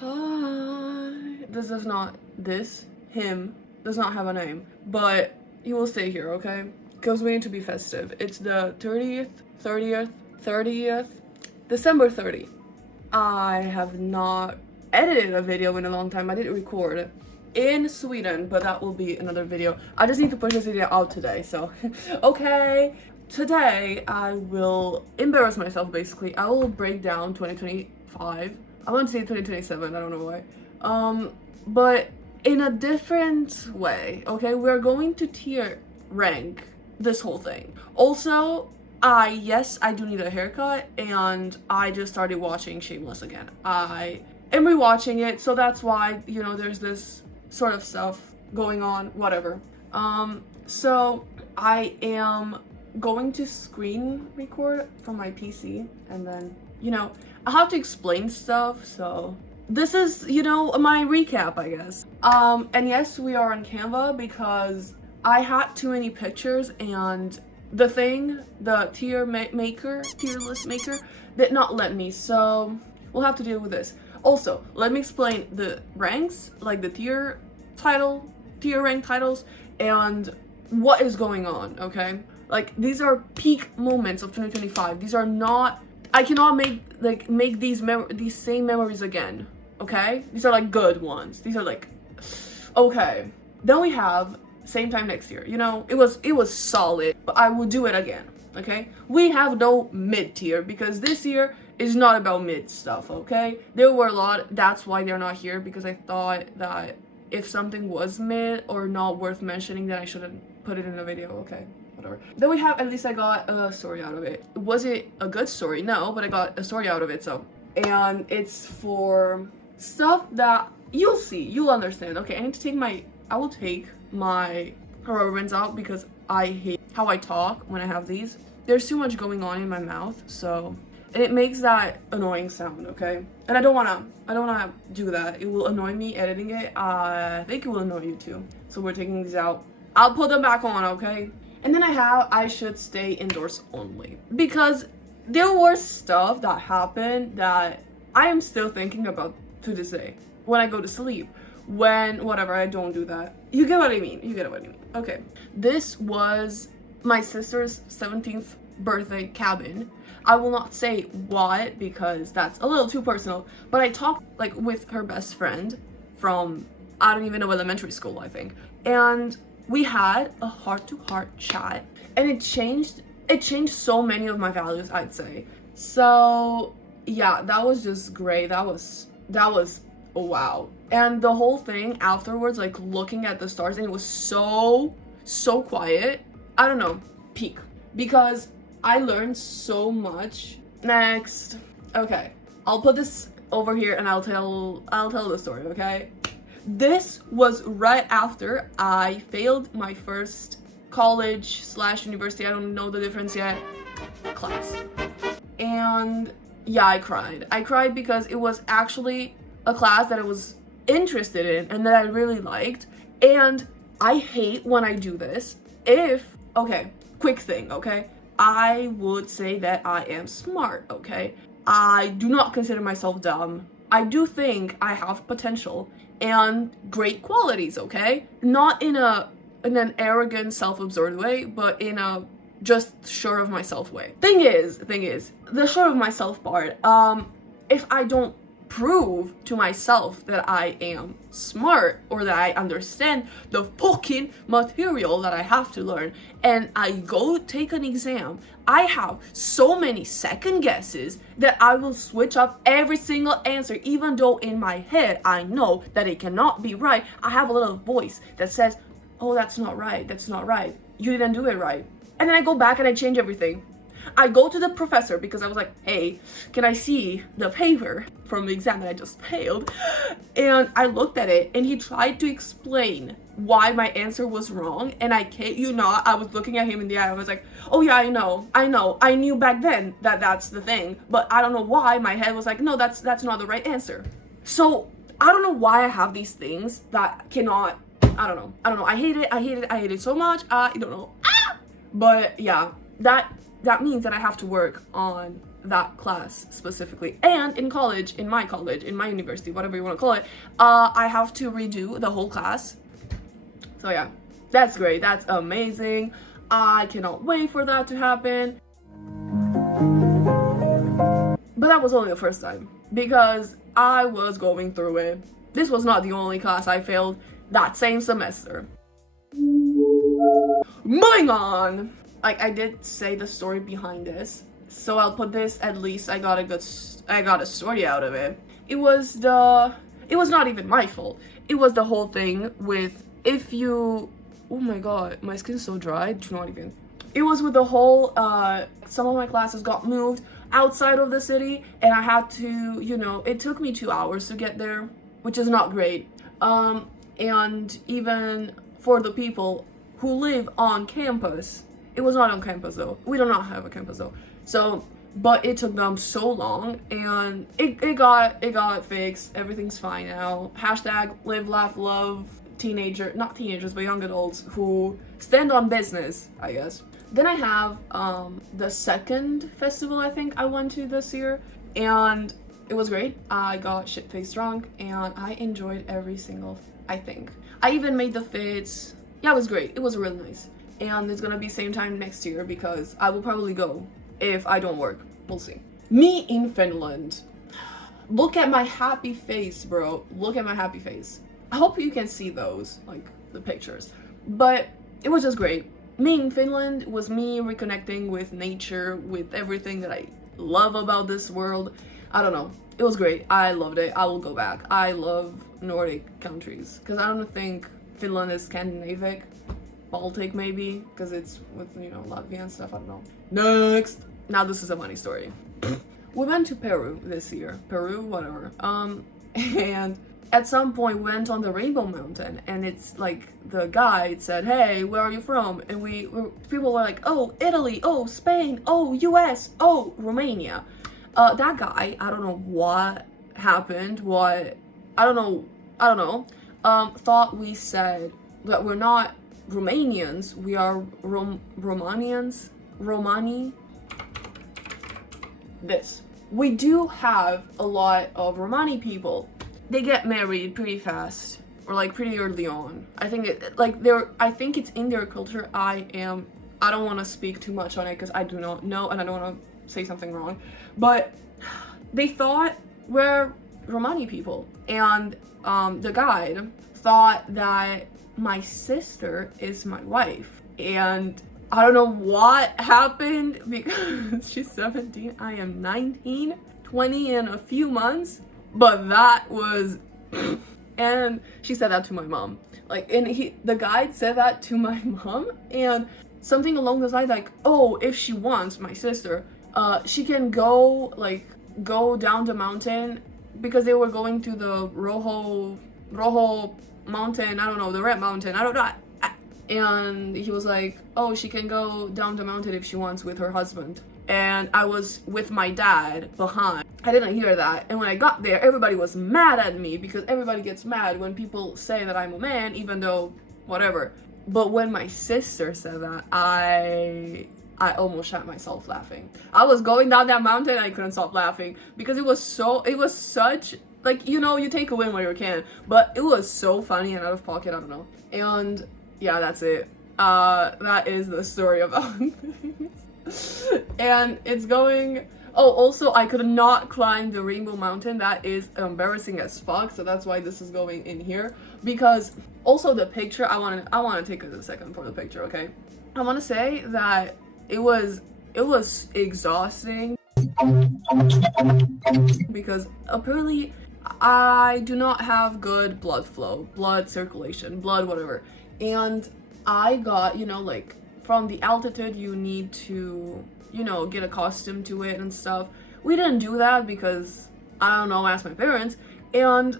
Hi. Him does not have a name, but he will stay here, okay? Because we need to be festive. It's the 30th, December 30th. I have not edited a video in a long time. I didn't record in Sweden, but that will be another video. I just need to push this video out today, so okay. Today I will embarrass myself basically. I will break down 2025. I want to say 2027, I don't know why. But in a different way, okay? We're going to tier rank this whole thing. Also, yes, I do need a haircut, and I just started watching Shameless again. I am rewatching it, so that's why, you know, there's this sort of stuff going on, whatever. So I am going to screen record from my PC, and then, you know, I have to explain stuff, so this is, you know, my recap, I guess. And yes, we are on Canva because I had too many pictures, and the tier list maker did not let me, so we'll have to deal with this. Also, let me explain the ranks, like the tier rank titles, and what is going on, okay? Like, these are peak moments of 2025. These are not, I cannot make these same memories again, okay? These are like good ones. These are like, okay. Then we have same time next year. You know, it was solid, but I will do it again, okay? We have no mid tier because this year is not about mid stuff, okay? There were a lot, that's why they're not here, because I thought that if something was mid or not worth mentioning, then I shouldn't put it in a video, okay? Whatever. Then we have, at least I got a story out of it. Was it a good story? No, but I got a story out of it, so. And it's for stuff that you'll see, you'll understand. Okay, I will take my ribbons out because I hate how I talk when I have these. There's too much going on in my mouth, so, and it makes that annoying sound, okay? And I don't wanna do that. It will annoy me editing it. I think it will annoy you too. So we're taking these out. I'll put them back on, okay? And then I should stay indoors only, because there was stuff that happened that I am still thinking about to this day when I go to sleep. Whatever, I don't do that. You get what I mean. Okay. This was my sister's 17th birthday cabin. I will not say what because that's a little too personal, but I talked like with her best friend from, I don't even know, elementary school, I think. And we had a heart-to-heart chat, and it changed so many of my values, I'd say. So yeah, that was just great. That was wow. And the whole thing afterwards, like looking at the stars, and it was so quiet. I don't know, peak, because I learned so much. Next, okay, I'll put this over here and I'll tell the story, okay? This was right after I failed my first college/university, I don't know the difference yet, class. And yeah, I cried because it was actually a class that I was interested in and that I really liked. And I hate when I do this. Okay, quick thing, okay? I would say that I am smart, okay? I do not consider myself dumb. I do think I have potential and great qualities, okay? Not in an arrogant, self-absorbed way, but in a just sure of myself way. Thing is, the sure of myself part, if I don't prove to myself that I am smart or that I understand the fucking material that I have to learn, and I go take an exam, I have so many second guesses that I will switch up every single answer, even though in my head I know that it cannot be right. I have a little voice that says, oh, that's not right, you didn't do it right. And then I go back and I change everything. I go to the professor because I was like, hey, can I see the paper from the exam that I just failed? And I looked at it and he tried to explain why my answer was wrong. And I kid you not, I was looking at him in the eye. I was like, oh yeah, I know. I knew back then that that's the thing, but I don't know why my head was like, no, that's not the right answer. So I don't know why I have these things that cannot, I don't know. I hate it so much. I don't know. But yeah, that means that I have to work on that class specifically. And in college, in my university, whatever you want to call it, I have to redo the whole class. So yeah, that's great. That's amazing. I cannot wait for that to happen. But that was only the first time, because I was going through it. This was not the only class I failed that same semester. Moving on! Like, I did say the story behind this, so I'll put this, at least I got a story out of it. It was not even my fault. It was the whole thing with, oh my god, my skin's so dry, do not even. It was with the whole, some of my classes got moved outside of the city, and I had to, it took me 2 hours to get there, which is not great. And even for the people who live on campus, it was not on campus though. We do not have a campus though. So, but it took them so long, and it got fixed. Everything's fine now. Hashtag live, laugh, love. Not teenagers, but young adults who stand on business, I guess. Then I have the second festival I think I went to this year, and it was great. I got shit-faced drunk, and I enjoyed every single, I think. I even made the fits. Yeah, it was great. It was really nice. And it's gonna be same time next year, because I will probably go if I don't work. We'll see. Me in Finland. Look at my happy face, bro. Look at my happy face. I hope you can see those, like the pictures. But it was just great. Me in Finland was me reconnecting with nature, with everything that I love about this world. I don't know. It was great. I loved it. I will go back. I love Nordic countries, because I don't think Finland is Scandinavic. Baltic maybe, because it's with, Latvia and stuff. I don't know. Next. Now this is a funny story. We went to Peru this year. Peru, whatever. And at some point we went on the Rainbow Mountain, and it's like the guide said, "Hey, where are you from?" And people were like, "Oh, Italy, oh, Spain, oh, US, oh, Romania." That guy, I don't know what happened, I don't know, thought we said that we're not Romanians, we are Romanians, Romani. We do have a lot of Romani people. They get married pretty fast, or like pretty early on. I think it's in their culture. I don't want to speak too much on it because I do not know, and I don't want to say something wrong. But they thought we're Romani people, and the guide thought that my sister is my wife, and I don't know what happened, because she's 17, I am 19, 20 in a few months, but that was, and she said that to my mom, the guide said that to my mom, and something along those lines, like, oh, if she wants, my sister, she can go down the mountain, because they were going to the Rojo mountain, I don't know, the Red Mountain, I don't know. And he was like, oh, she can go down the mountain if she wants with her husband. And I was with my dad behind. I didn't hear that. And when I got there, everybody was mad at me, because everybody gets mad when people say that I'm a man, even though whatever. But when my sister said that, I almost shot myself laughing. I was going down that mountain and I couldn't stop laughing, because it was such, you take a win when you can, but it was so funny and out of pocket, I don't know. And yeah, that's it. That is the story about things. And it's going, oh, also I could not climb the Rainbow Mountain. That is embarrassing as fuck, so that's why this is going in here. Because also the picture, I want to take a second for the picture, okay? I want to say that it was exhausting, because apparently I do not have good blood flow, blood circulation, blood whatever. And I got, from the altitude, you need to, get accustomed to it and stuff. We didn't do that because, I don't know, ask my parents. And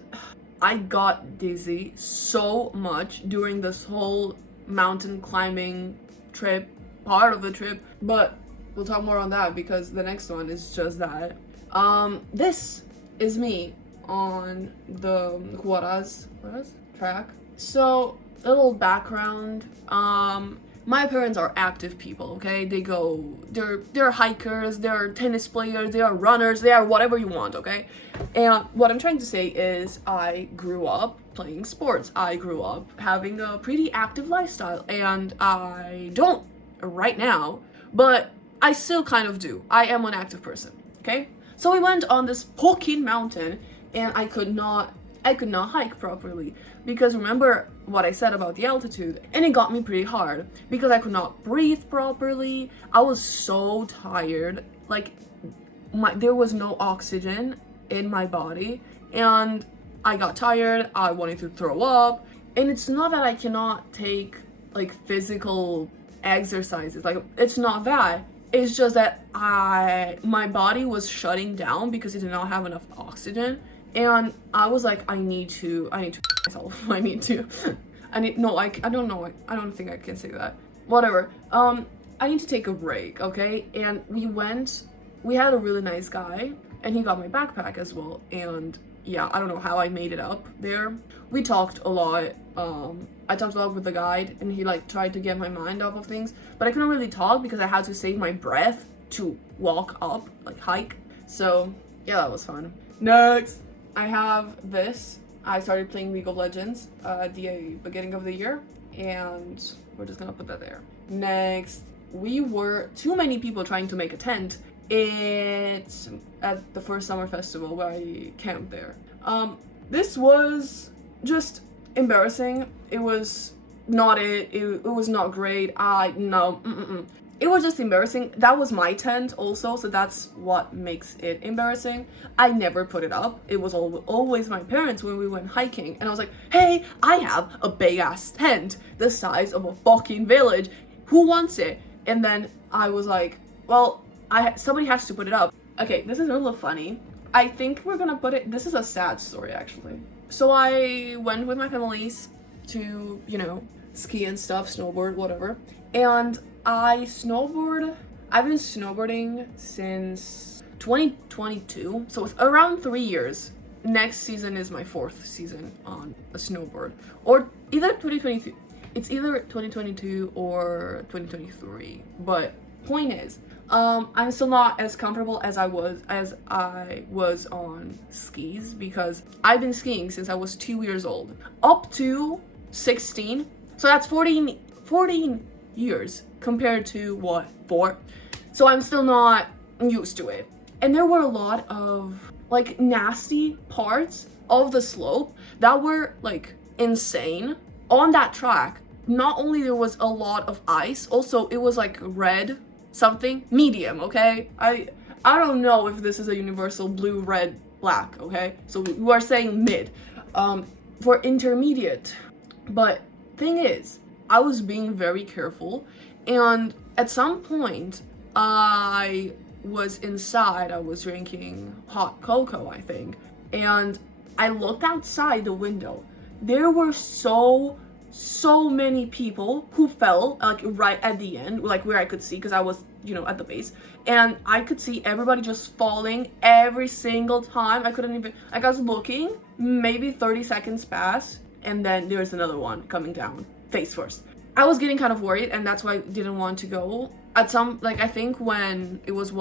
I got dizzy so much during this whole mountain climbing trip, part of the trip. But we'll talk more on that, because the next one is just that. This is me on the Huaraz track. So, little background, My parents are active people, okay? They're hikers, they're tennis players, they are runners, they are whatever you want, okay? And what I'm trying to say is I grew up playing sports. I grew up having a pretty active lifestyle, and I don't right now, but I still kind of do. I am an active person, okay? So we went on this fucking mountain, and I could not hike properly because remember what I said about the altitude, and it got me pretty hard because I could not breathe properly. I was so tired, like there was no oxygen in my body, and I got tired. I wanted to throw up, and it's not that I cannot take like physical exercises, like it's not that. It's just that my body was shutting down because it did not have enough oxygen, and I was like, I need to myself. I don't know. I don't think I can say that. Whatever. I need to take a break, okay? And we had a really nice guy, and he got my backpack as well, and yeah, I don't know how I made it up there. We talked a lot. I talked a lot with the guide, and he like tried to get my mind off of things, but I couldn't really talk because I had to save my breath to walk up, like hike. So yeah, that was fun. Next, I have this. I started playing League of Legends at the beginning of the year, and we're just gonna put that there. Next, we were too many people trying to make a tent. It's at the first summer festival where I camped there. This was just embarrassing. It was not it was not great. It was just embarrassing. That was my tent also, so that's what makes it embarrassing. I never put it up. It was always my parents when we went hiking, and I was like, hey, I have a big ass tent the size of a fucking village. Who wants it? And then I was like, well, somebody has to put it up. Okay, this is a little funny. I think we're gonna put it, this is a sad story actually. So I went with my families to, ski and stuff, snowboard, whatever. And I've been snowboarding since 2022, so it's around 3 years. Next season is my 4th season on a snowboard, or either 2022. It's either 2022 or 2023, but point is, I'm still not as comfortable as I was on skis because I've been skiing since I was 2 years old, up to 16. So that's 14 years compared to what, 4? So I'm still not used to it. And there were a lot of like nasty parts of the slope that were like insane on that track. Not only there was a lot of ice, also it was like red something medium, okay? I don't know if this is a universal blue, red, black, okay? So we are saying mid for intermediate. But thing is, I was being very careful, and at some point I was inside. I was drinking hot cocoa, I think, and I looked outside the window. There were so many people who fell like right at the end, like where I could see, because I was at the base, and I could see everybody just falling every single time. I couldn't even, like, I was looking, maybe 30 seconds passed, and then there's another one coming down face first. I was getting kind of worried, and that's why I didn't want to go. I think when it was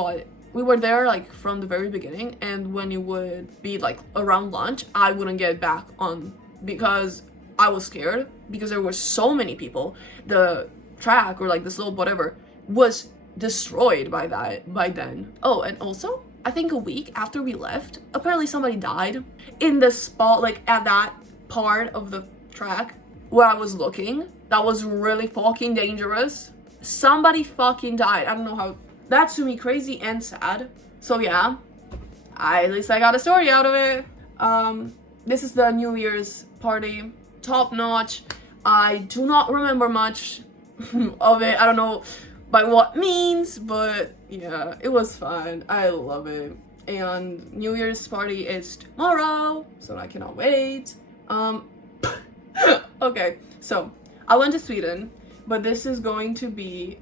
we were there like from the very beginning, and when it would be like around lunch, I wouldn't get back on because I was scared because there were so many people. The track or like the slope, whatever, was destroyed by then. Oh, and also, I think a week after we left, apparently somebody died in the spot, like at that part of the track where I was looking. That was really fucking dangerous. Somebody fucking died. I don't know how. That's to me crazy and sad. So yeah, at least I got a story out of it. This is the New Year's party. Top notch. I do not remember much of it. I don't know by what means, but yeah, it was fun. I love it. And New Year's party is tomorrow, so I cannot wait. Okay, so I went to Sweden, but this is going to be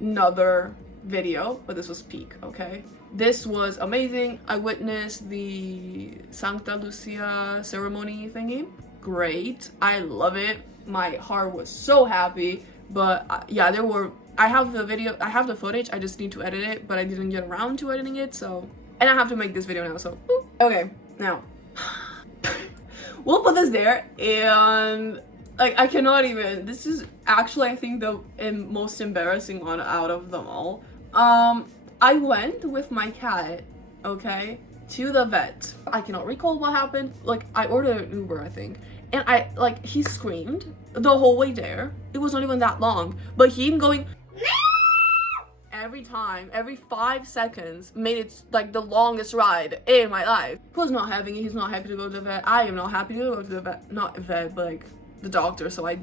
another video, but this was peak, okay? This was amazing. I witnessed the Santa Lucia ceremony thingy. Great. I love it. My heart was so happy. But yeah, there were, I have the video, I have the footage, I just need to edit it, but I didn't get around to editing it, so, and I have to make this video now, so, okay, now, we'll put this there, and, like, I cannot even, this is actually, I think, the most embarrassing one out of them all. I went with my cat, okay, to the vet. I cannot recall what happened, like, I ordered an Uber, I think, and he screamed the whole way there. It was not even that long, but him going every time, every 5 seconds, made it like the longest ride in my life. He was not having it. He's not happy to go to the vet. I am not happy to go to the vet. Not vet, but like the doctor. So I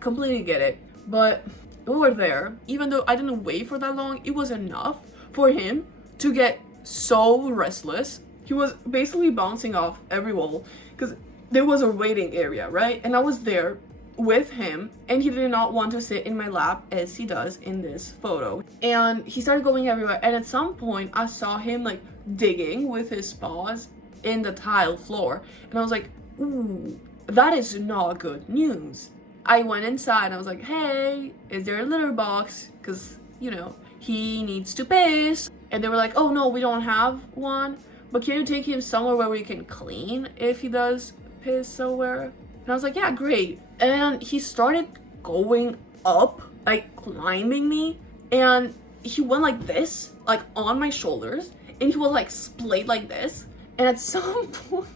completely get it. But we were there. Even though I didn't wait for that long, it was enough for him to get so restless. He was basically bouncing off every wall because there was a waiting area, right? And I was there with him, and he did not want to sit in my lap as he does in this photo. And he started going everywhere, and at some point I saw him like digging with his paws in the tile floor, and I was like, ooh, that is not good news. I went inside and I was like, hey, is there a litter box? Because, you know, he needs to piss. And they were like, oh no, we don't have one, but can you take him somewhere where we can clean if he does piss somewhere? And I was like, yeah, great. And he started going up, like climbing me, and he went like this, like on my shoulders, and he was like splayed like this. And at some point,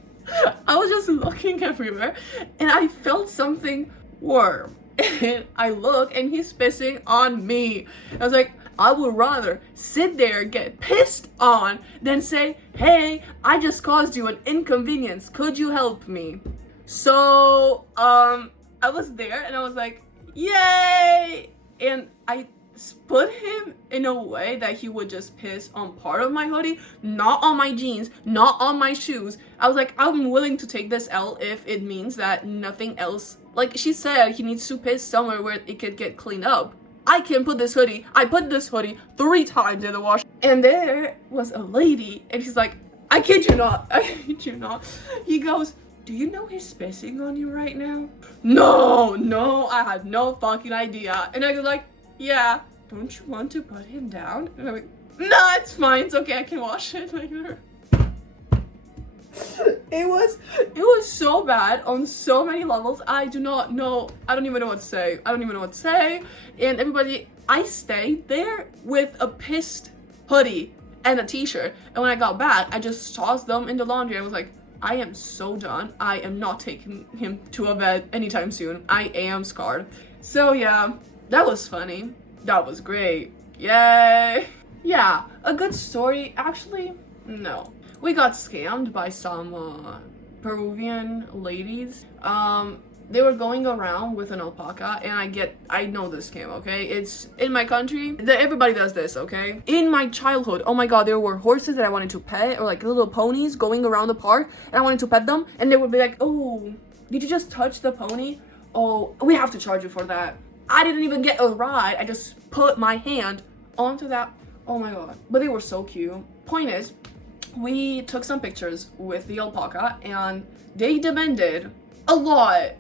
I was just looking everywhere, and I felt something warm. And I look, and he's pissing on me. I was like, I would rather sit there, get pissed on, than say, hey, I just caused you an inconvenience. Could you help me? So, I was there and I was like, yay! And I put him in a way that he would just piss on part of my hoodie, not on my jeans, not on my shoes. I was like, I'm willing to take this L if it means that nothing else, like she said, he needs to piss somewhere where it could get cleaned up. I can put this hoodie, I put this hoodie 3 times in the wash, and there was a lady, and she's like, I kid you not, I kid you not. He goes, do you know he's pissing on you right now? No, I had no fucking idea. And I was like, yeah, don't you want to put him down? And I'm like, nah, it's fine, it's okay, I can wash it later. It was so bad on so many levels. I do not know, I don't even know what to say. And everybody, I stayed there with a pissed hoodie and a t-shirt. And when I got back, I just tossed them in the laundry. I was like, I am so done. I am not taking him to a vet anytime soon. I am scarred. So yeah, that was funny. That was great. Yay. Yeah, a good story. Actually, no. We got scammed by some Peruvian ladies. They were going around with an alpaca, and I know this scam, okay? It's in my country, everybody does this, okay? In my childhood, oh my god, there were horses that I wanted to pet, or like little ponies going around the park, and I wanted to pet them, and they would be like, oh, did you just touch the pony? Oh, we have to charge you for that. I didn't even get a ride, I just put my hand onto that. Oh my god, but they were so cute. Point is, we took some pictures with the alpaca, and they demanded a lot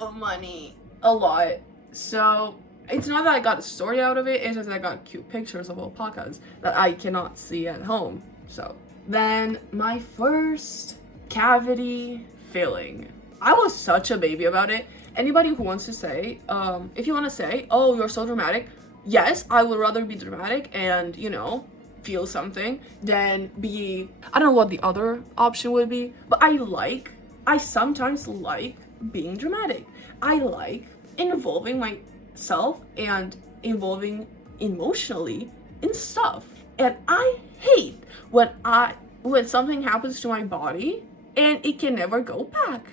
of money, a lot. So it's not that I got a story out of it, it's just that I got cute pictures of alpacas that I cannot see at home. So then my first cavity filling, I was such a baby about it. Anybody who wants to say, if you want to say, oh, you're so dramatic, yes, I would rather be dramatic and, you know, feel something than be, I don't know what the other option would be, but I sometimes like being dramatic. I like involving myself and involving emotionally in stuff. And I hate when something happens to my body and it can never go back.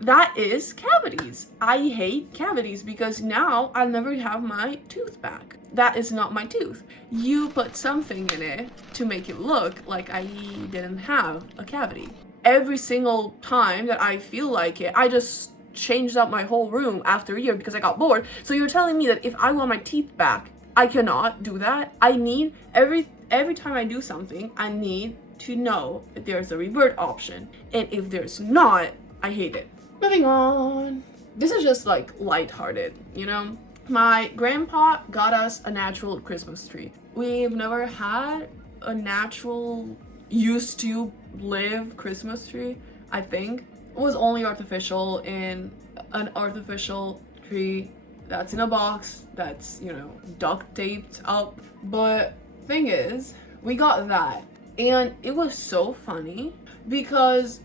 That is cavities. I hate cavities because now I'll never have my tooth back. That is not my tooth. You put something in it to make it look like I didn't have a cavity. Every single time that I feel like it, I just changed up my whole room after a year because I got bored. So you're telling me that if I want my teeth back, I cannot do that? I need, every time I do something, I need to know that there's a revert option. And if there's not, I hate it. Moving on. This is just like lighthearted, you know? My grandpa got us a natural Christmas tree. We've never had a natural, used to live Christmas tree, I think. It was only artificial in an artificial tree that's in a box that's, you know, duct taped up. But thing is, we got that. And it was so funny because,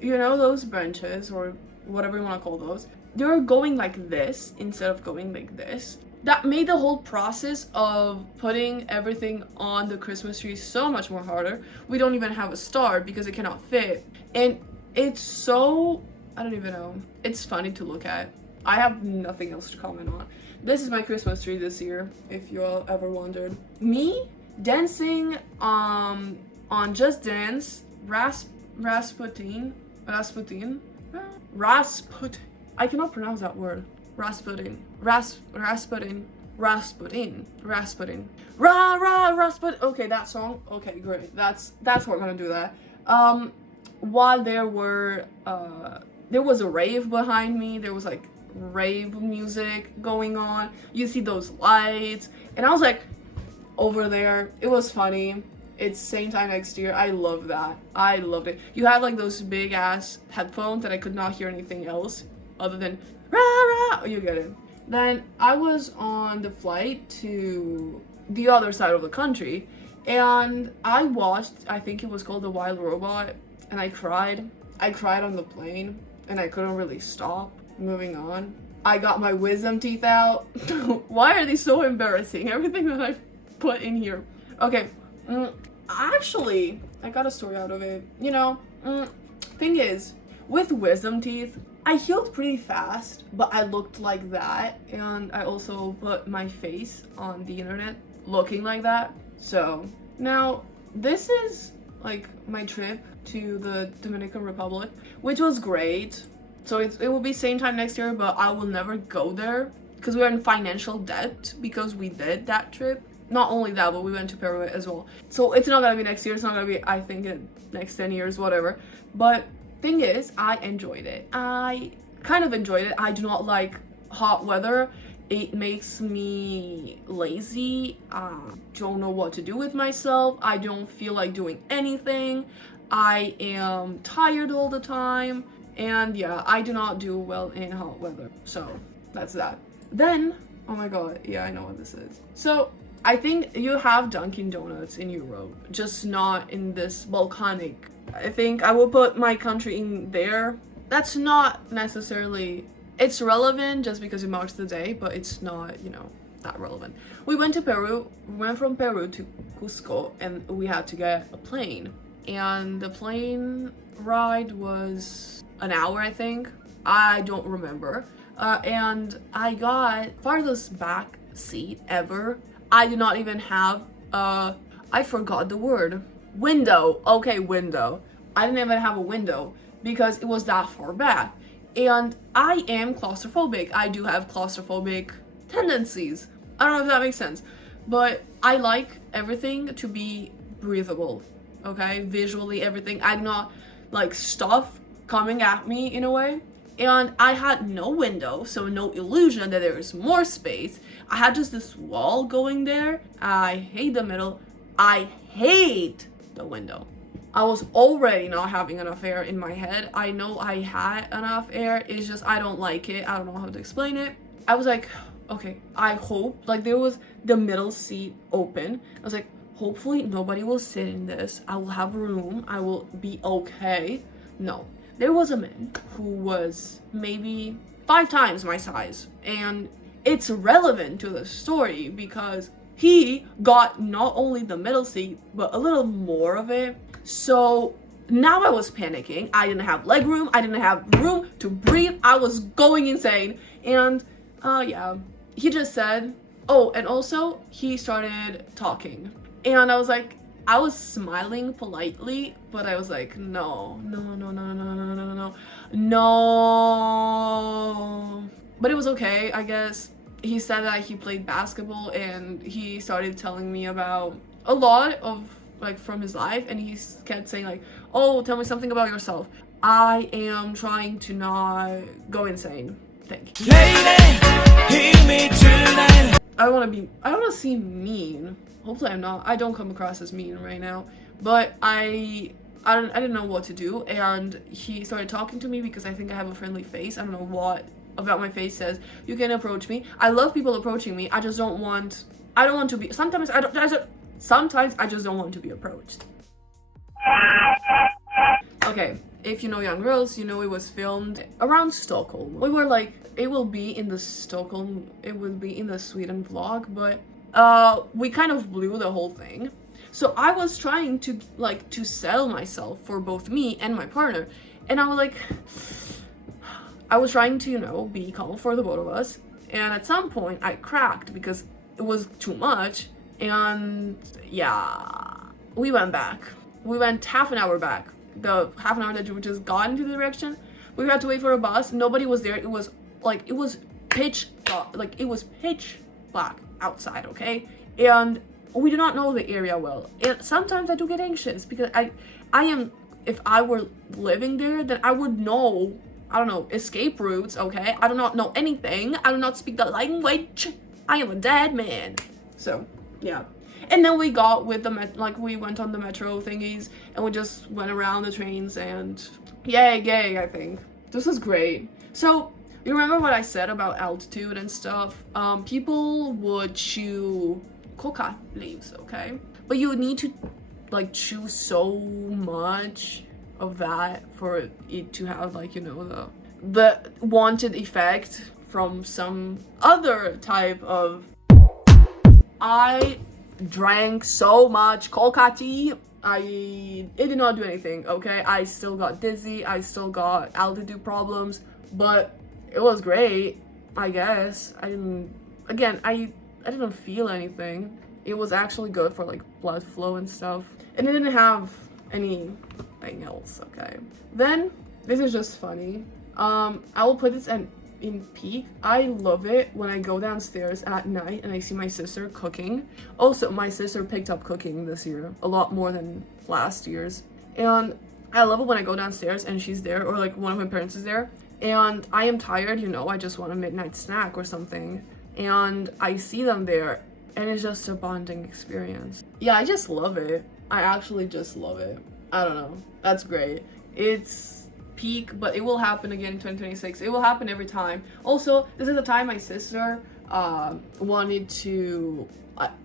you know, those branches or whatever you want to call those, they're going like this instead of going like this. That made the whole process of putting everything on the Christmas tree so much more harder. We don't even have a star because it cannot fit. And it's so, I don't even know. It's funny to look at. I have nothing else to comment on. This is my Christmas tree this year, if you all ever wondered. Me dancing on Just Dance, Rasputin. I cannot pronounce that word. Rasputin. Rasputin. Okay, that song. Okay, great. That's we're gonna do that. While there was a rave behind me. There was like rave music going on. You see those lights, and I was like over there. It was funny. It's same time next year. I love that. I loved it. You had like those big ass headphones that I could not hear anything else other than rah rah. You get it. Then I was on the flight to the other side of the country, and I watched, I think it was called The Wild Robot, and I cried. I cried on the plane, and I couldn't really stop. Moving on. I got my wisdom teeth out. Why are these so embarrassing? Everything that I put in here. Okay. Actually, I got a story out of it. You know, thing is, with wisdom teeth, I healed pretty fast, but I looked like that, and I also put my face on the internet looking like that. So now this is like my trip to the Dominican Republic, which was great. So it will be same time next year, but I will never go there because we are in financial debt because we did that trip. Not only that, but we went to Peru as well. So it's not gonna be next year. It's not gonna be, I think, in next 10 years, whatever. But thing is, I enjoyed it. I kind of enjoyed it. I do not like hot weather. It makes me lazy. I don't know what to do with myself. I don't feel like doing anything. I am tired all the time. And yeah, I do not do well in hot weather. So that's that. Then, oh my god, yeah, I know what this is. So I think you have Dunkin' Donuts in Europe, just not in this volcanic. I think I will put my country in there. That's not necessarily, it's relevant just because it marks the day, but it's not, you know, that relevant. We went to Peru, we went from Peru to Cusco, and we had to get a plane. And the plane ride was an hour, I think. I don't remember. And I got farthest back seat ever. I did not even have I forgot the word. Window. Okay, window. I didn't even have a window because it was that far back. And I am claustrophobic. I do have claustrophobic tendencies. I don't know if that makes sense. But I like everything to be breathable. Okay? Visually, everything. I do not like stuff coming at me in a way. And I had no window, so no illusion that there is more space. I had just this wall going there. I hate the middle. I hate the window. I was already not having enough air in my head. I know I had enough air. It's just I don't like it. I don't know how to explain it. I was like, okay, I hope, like there was the middle seat open. I was like, hopefully nobody will sit in this. I will have room. I will be okay. No. There was a man who was maybe 5 times my size, and it's relevant to the story because he got not only the middle seat, but a little more of it. So now I was panicking. I didn't have leg room. I didn't have room to breathe. I was going insane. And yeah, he just said, oh, and also he started talking. And I was like, I was smiling politely, but I was like, no. But it was okay, I guess. He said that he played basketball, and he started telling me about a lot of, like, from his life, and he kept saying, like, oh, tell me something about yourself. I am trying to not go insane. Thank you. Lady, hear me tonight. I don't wanna seem mean. Hopefully I'm not. I don't come across as mean right now. But I didn't know what to do, and he started talking to me because I think I have a friendly face. I don't know what about my face says you can approach me. I love people approaching me. I don't want to be, sometimes I just don't want to be approached. Okay, if you know Young Girls, you know it was filmed around Stockholm. We were like, it will be in the Sweden vlog, but we kind of blew the whole thing. So I was trying to sell myself for both me and my partner, and I was like, I was trying to, you know, be calm for the both of us, and at some point I cracked because it was too much, and yeah, we went back. We went half an hour back. The half an hour that we just got into the direction, we had to wait for a bus. Nobody was there. It was pitch black outside, okay? And we do not know the area well. And sometimes I do get anxious because I am, if I were living there, then I would know, I don't know, escape routes, okay? I do not know anything. I do not speak the language. I am a dead man. So, yeah. And then we got with we went on the metro thingies, and we just went around the trains, and yay, gay, I think. This was great. So, you remember what I said about altitude and stuff? People would chew coca leaves, okay? But you need to chew so much of that for it to have the wanted effect from some other type of. I drank so much coca tea. It did not do anything, okay? I still got dizzy, I still got altitude problems, but it was great, I guess. I didn't feel anything. It was actually good for blood flow and stuff. And it didn't have anything else, okay? Then, this is just funny. I will put this in peak. I love it when I go downstairs at night and I see my sister cooking. Also, my sister picked up cooking this year, a lot more than last year's. And I love it when I go downstairs and she's there, or one of my parents is there, and I am tired, you know, I just want a midnight snack or something, and I see them there, and it's just a bonding experience. Yeah, I just love it. I actually just love it. I don't know. That's great. It's peak, but it will happen again in 2026. It will happen every time. Also, this is the time my sister wanted to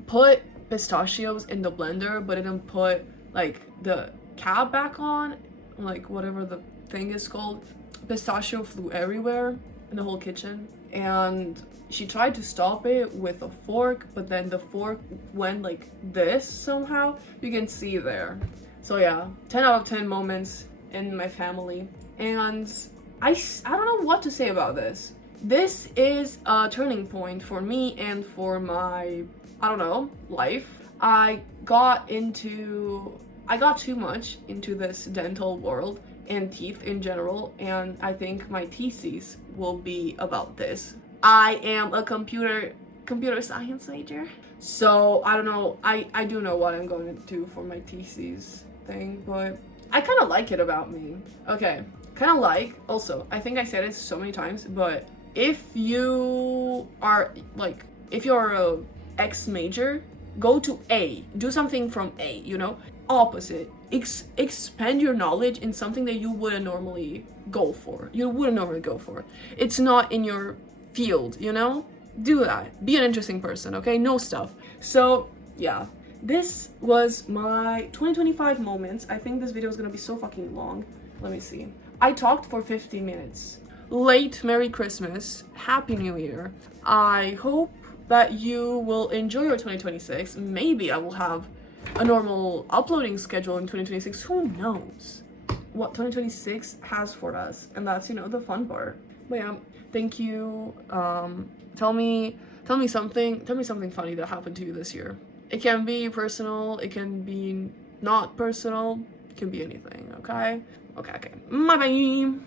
put pistachios in the blender, but didn't put the cap back on, whatever the thing is called. Pistachio flew everywhere in the whole kitchen, and she tried to stop it with a fork, but then the fork went like this somehow. You can see there. So yeah, 10 out of 10 moments in my family. And I don't know what to say about this. This is a turning point for me and for my, I don't know, life. I got too much into this dental world and teeth in general, and I think my thesis will be about this. I am a computer science major, so I don't know, I do know what I'm going to do for my thesis thing, but I kind of like it about me. Okay, also, I think I said it so many times, but if you are if you're a X major, go to A, do something from A, you know? Opposite, expand your knowledge in something that you wouldn't normally go for. It's not in your field, you know? Do that. Be an interesting person, okay? Know stuff. So, yeah. This was my 2025 moments. I think this video is gonna be so fucking long. Let me see. I talked for 15 minutes. Late Merry Christmas. Happy New Year. I hope that you will enjoy your 2026. Maybe I will have a normal uploading schedule in 2026. Who knows what 2026 has for us? And that's, you know, the fun part. But yeah, thank you. Tell me something funny that happened to you this year. It can be personal, it can be not personal, it can be anything, okay? Okay. Bye-bye.